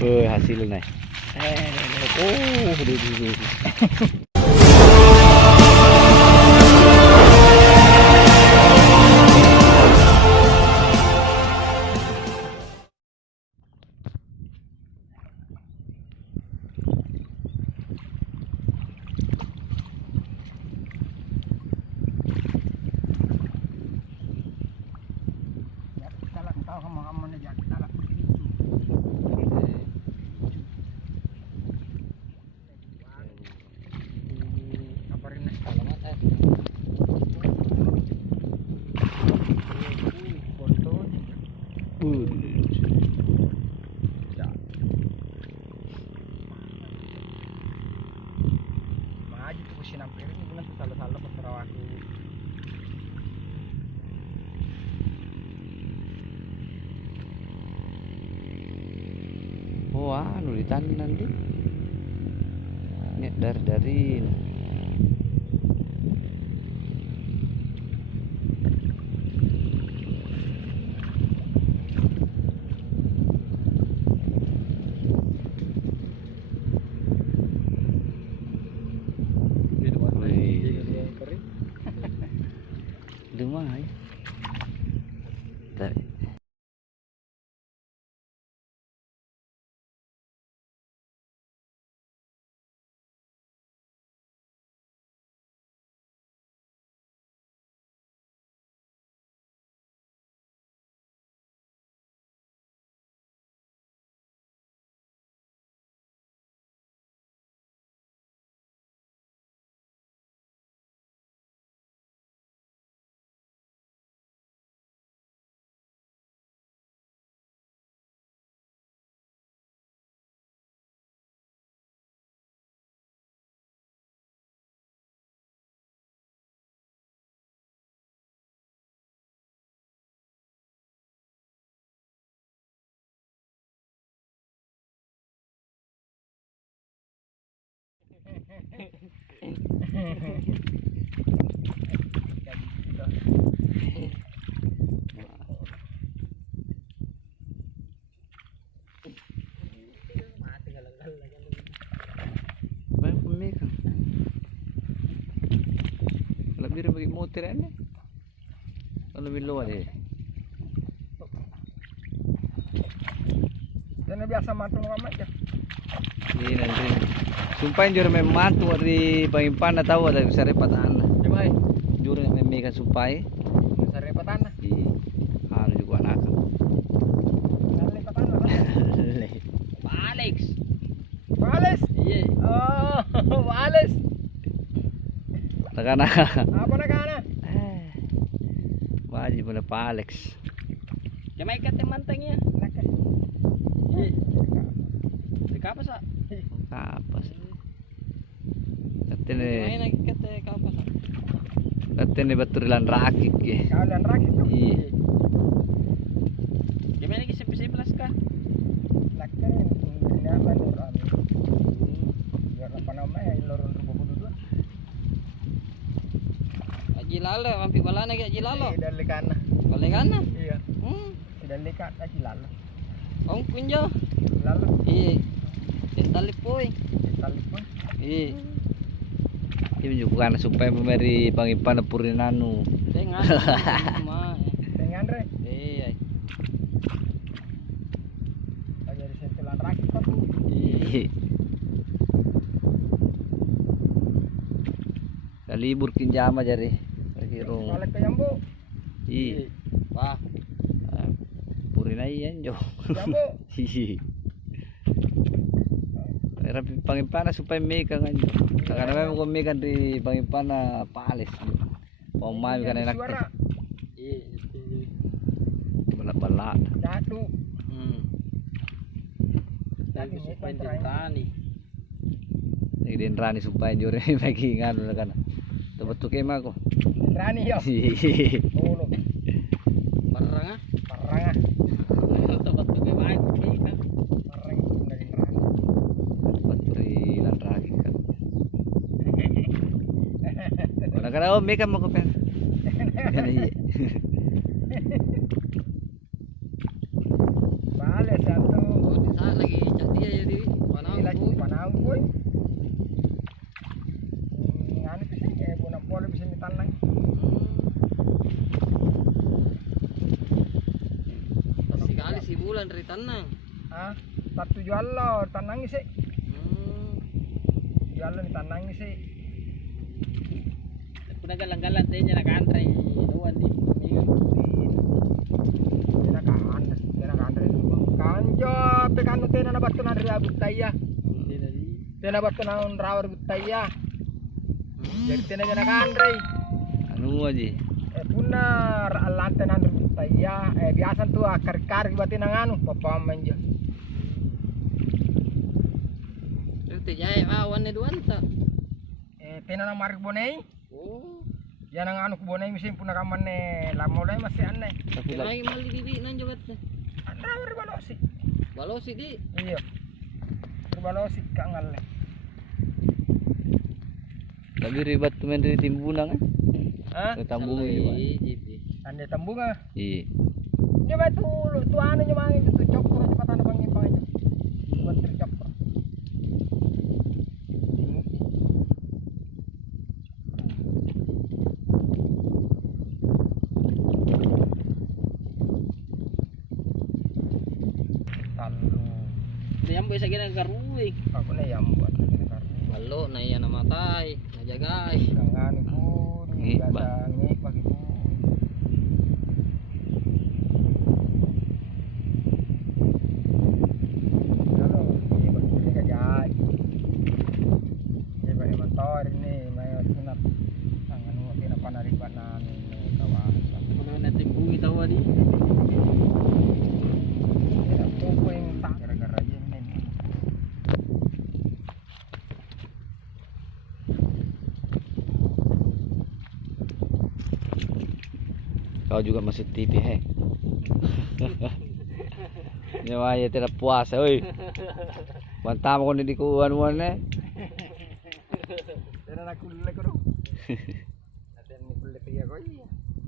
Hasilnya. Oh, wah, anu ditanam nanti. Nek dari Dumai. Lebih bagi motor ini, lebih luas deh. Dan biasa mantu ngamat ya. Ini nanti. Sumpah jur memantu di Pangimpan tahu ada sarepatan. Coba Jur memekan sumpah. sarepatan. Iya. Anu juga anak. Sarepatan apa? Alex. Alex. Iya. Oh, Alex. Nakana. Apa nakana? Wajib mana Pak Alex. Coba ikat mantengnya. Iya. Kapas ah. Kapas. Katene. Main ikat kapas ah. Katene baturilan rakik ya. Kawalan rakit tuh. Iya. Gimana lagi sepi-sebelas kah? Lakken ini apa nih rame? Ya apa namanya? Lorong Rubo dua. Aji lalo, mampi balana ke aji lalo. Dari kana. Boleh kan? Iya. Dari kana aji lalo. Ong kunjo. Lalo. Iya. Talipoy. Telepon. Iya. Ini juga karena supaya memberi Pangimpan Purinanu. Dengan mah. Dengan re. Iya. Dari sentilan rakit kok. Iya. Kalibur kinjama jari. Kiro. Balik ke Jambu. Iya. Wah. Purinai yan jo. Jambu. Iya. Rapi Pangimpan supaya meka kan. Karena memang kau meka di Pangimpan palis. Pemai kan enak. Iya. Balak-balak. Datu. Lagi supaya ditani. Ini denrani supaya jore bagi nganu kan. Betul kema ko. Rani yo. Tolo. Barang ah. Parang ah. Tempat pakai baik kan. Parang dari rani. Baturilan rakik kan. Kadang-kadang oh meka mo ko pen. Bale satu. Oh, di sana lagi jadi dari tanang. Ah, satu jual lo tanang sih. Hmm. Jual lo tanang sih. Aku nagalang-galang tayo niya naka-antay luwan di. Tinakaan rin. Kanjo, pekano tena na bato na riabot tayo. Hindi na di. Tena bato na rawar tayo. Jadi tena na kanray. Anu aja. Puna alante na tayo. Biasa tuh akar-kar batin ng ano, papaman dyan. Ito jay awan ni duwan ta. Tena na marik bonay. Oh. Yan ang ano ko bonay misin puna kaman lamolay masih anay. Tapi lagi Lagi mali di nan juga ta. Rawar balosi. Balosi di. Iya. Balosi ka ngal. lagi ribet main dari timbunang kan. Ha? Ketambung Salay, ini. jibi. Ande tambung ah. Iya. Nya ba tu ano nya mangin tu cokro nya patana pangipang aja. Buat tercokro. Talu. Diyan boy sa ginagaruwi. Ako na yam buat lagi na karo. Balo na iya namatay, najagay. Ang ano ko, Ngi, biasa ngi pagi ko. Kalau ini bagi kajai. Ini bagi motor ini, may tunap. Ang ano mo pinapanariban namin ng kawasan. Pagka natin buwi tawa di. Pinagpupo yung tak. Gara-gara yun men. Kau juga masuk TV he. Nyawa ya tidak puasa, oi. Bantam ko ni ko anu eh. Pero nakulay ko ro. Natin ni kulay kaya ko.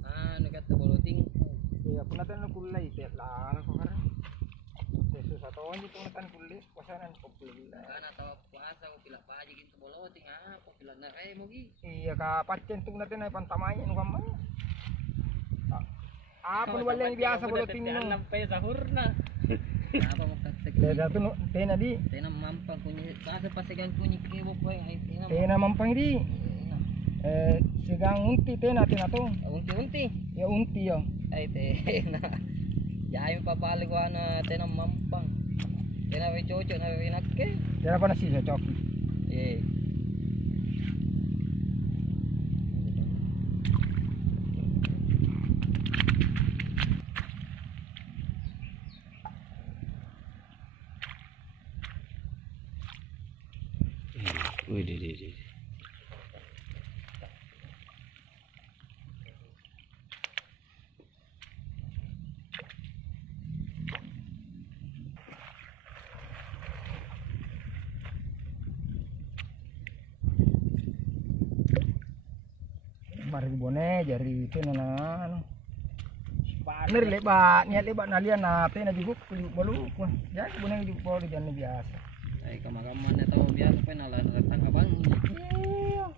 Ah, nagata boloting. Iya, pun natin nakulay. Lang ko kara. Yesus atau onyo pun natin kulay. Pasaran ko kulay. Kana tawa puasa ko pila pa aja gitu boloting ah, ko pila na kay mo gi. Iya ka pacentung natin ay pantamay no kamay. Apon wala yung biasa boloting no. Nampay sahur na. Apa mo katek. Deda tu no, tena di. Tena mampang kunyi kasa pasigan kunyi kebo ko ay tena. Tena mampang di. Sigang unti tena tina to. Unti-unti. Ya unti yo. Ay tena. Jay mo papalik ko na tena mampang. Tena we chocho na we nakke. Tena pa na si choki. Eh. Wih, di. Mari bone jari tena na ano. Paner leba niat leba nalian na tena juguk bolu. Ya bone juguk bolu jan biasa. Ay kamagaman na tawo biasa pa na lang abang. Iya.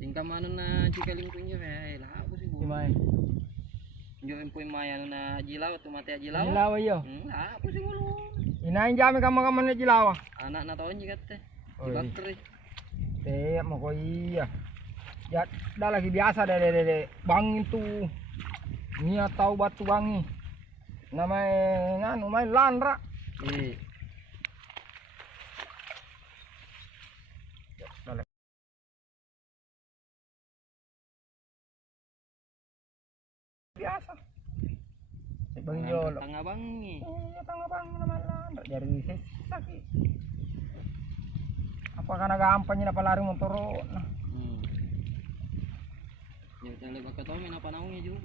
Tingkam ano na chikaling kunyo ay laha ko siguro. Imay. Yo empo maya ano na jilaw tumate jilaw. Jilawa yo. Laha ko siguro. Inain jami kamang-kamang na jilawa. Anak na taon jigat te. Oy. Bakri. Teh mo ko iya. Ya dah lagi biasa deh bangin tuh. Nia tahu batu bangi. Namanya nganu main landra. Eh. Biasa. Bang Jolo. Tangga bangi. Iya tangga bang naman landra. Dari sakit. Apakah nagampanya na palari motor na. Ya tele baka tawo mina panahon juga.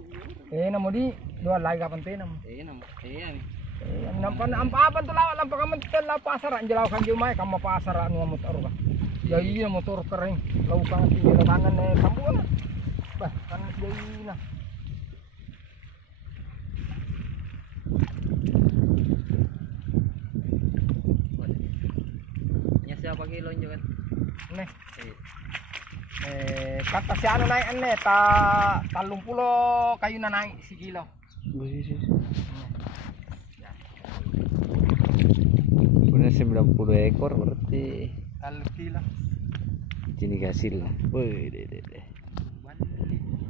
Namo di dua lagi kapan tenam. Nam. Ayan. Nampan ampapan tuh lawan lampa kamu tel la pasar anjelaw kan jumay kamu pasar anu motor ba. Ya iya motor kering. Lau kang tinggal tangan sambungan. Bah kan jadi na. Nya siapa kilon juga. Neh. Kata si ano naik ane ta 30 kayu na naik si kilo. Wih, Ya. 90 ekor berarti Lebih lah. jenis hasil lah. Wih, deh.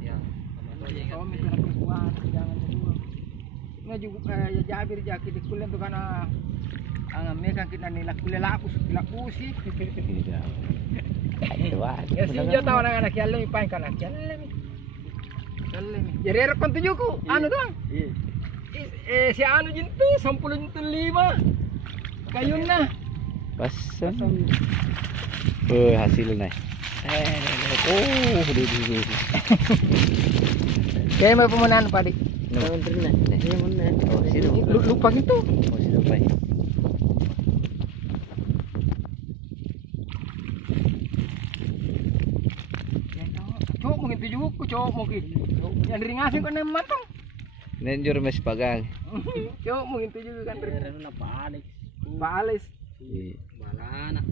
Ya, sama tuh ya kan. Kami kena perempuan, jangan berdua. Nggak juga ya Jabir jaki di kulen tuh karena mereka kita nilai kulen laku sih. Hebat. Ya sih dia tahu anak-anak yang lebih paling kan anak yang lebih. Jadi rekon tujuhku, anu doang. Si anu jentu, 10 jentu 5. Kayuna. Pasang. Oh, hasilnya. Oh, di. Kayak mau pemenang Pak Dik. Jangan pernah. Iya benar. Oh, situ. Lupa gitu. Oh, situ Pak. Cok mungkin tujuhku, cok mungkin. Yang dari ngasih kok nem matang. Nenjur mes pagang. Cok mungkin tujuh kan dari Reno na paalik. Pak Alis. Iya. Balana.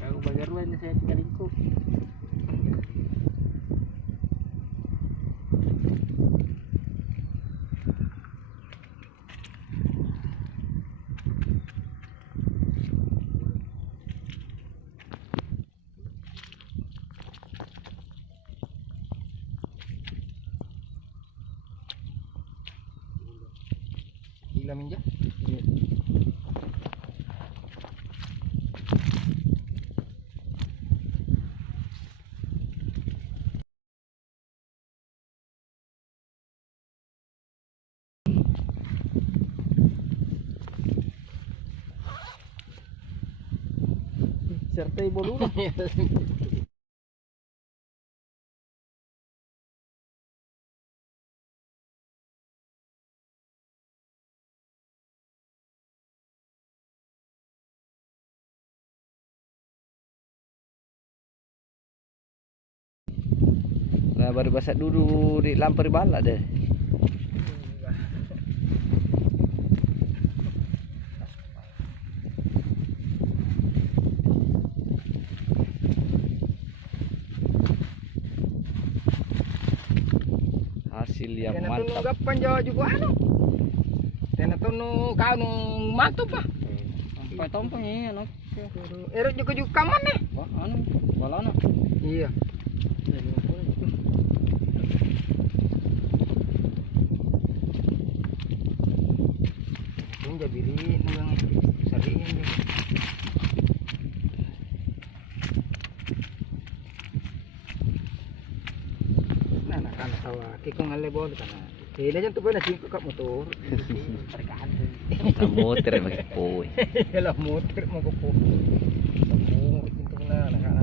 Kau bagaruan saya kalingkuk. Gila minja. Serta ibu dulu. Nah, baru basak dulu di lampar bala deh. Hasil yang Tena mantap. tunu gapan Jawa juga anu. Tena tunu kau nu mantap ah. Sampai tompong ya anak. Erot juga kaman nih. Wah, anu, balana. Iya. Ini jabiri nang sariin dia. Nah, nak tawa kiko ngalebon kana. Kaya dyan to ba na singko ka motor. Motor pakai poy. Yalah motor mo ko po. Mo pinto na nakana.